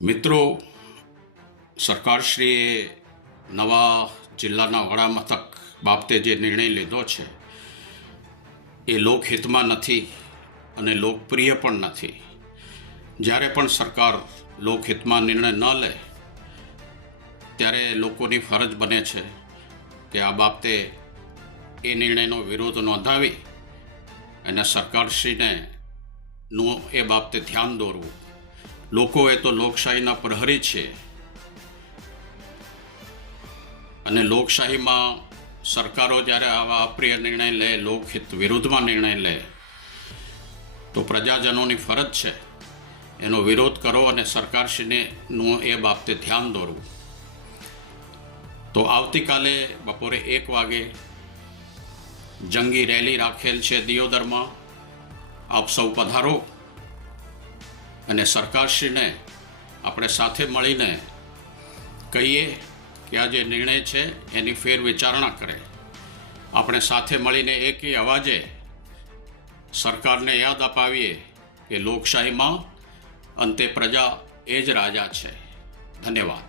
મિત્રો, સરકારશ્રીએ નવા જિલ્લાના વડા મથક બાબતે જે નિર્ણય લીધો છે, એ લોકહિતમાં નથી અને લોકપ્રિય પણ નથી. જ્યારે પણ સરકાર લોકહિતમાં નિર્ણય ન લે, ત્યારે લોકોની ફરજ બને છે કે આ બાબતે એ નિર્ણયનો વિરોધ નોંધાવી અને સરકારશ્રીને નું એ બાબતે ધ્યાન દોરવું. લોકો એ તો લોકશાહીના પ્રહરી છે. અને લોકશાહીમાં સરકારો જ્યારે આવા અપ્રિય નિર્ણય લે, લોકહિત વિરુદ્ધમાં નિર્ણય લે, તો પ્રજાજનોની ફરજ છે એનો વિરોધ કરો અને સરકારશ્રીને એ બાબતે ધ્યાન દોરવું. તો આવતીકાલે બપોરે એક વાગે જંગી રેલી રાખેલ છે દિયોદરમાં. આપ સૌ પધારો. અને સરકારશ્રીને આપણે સાથે મળીને કહીએ કે આ જે નિર્ણય છે, એની ફેર વિચારણા કરે. આપણે સાથે મળીને એકી અવાજે સરકારને યાદ અપાવીએ કે લોકશાહીમાં અંતે પ્રજા એ જ રાજા છે. ધન્યવાદ.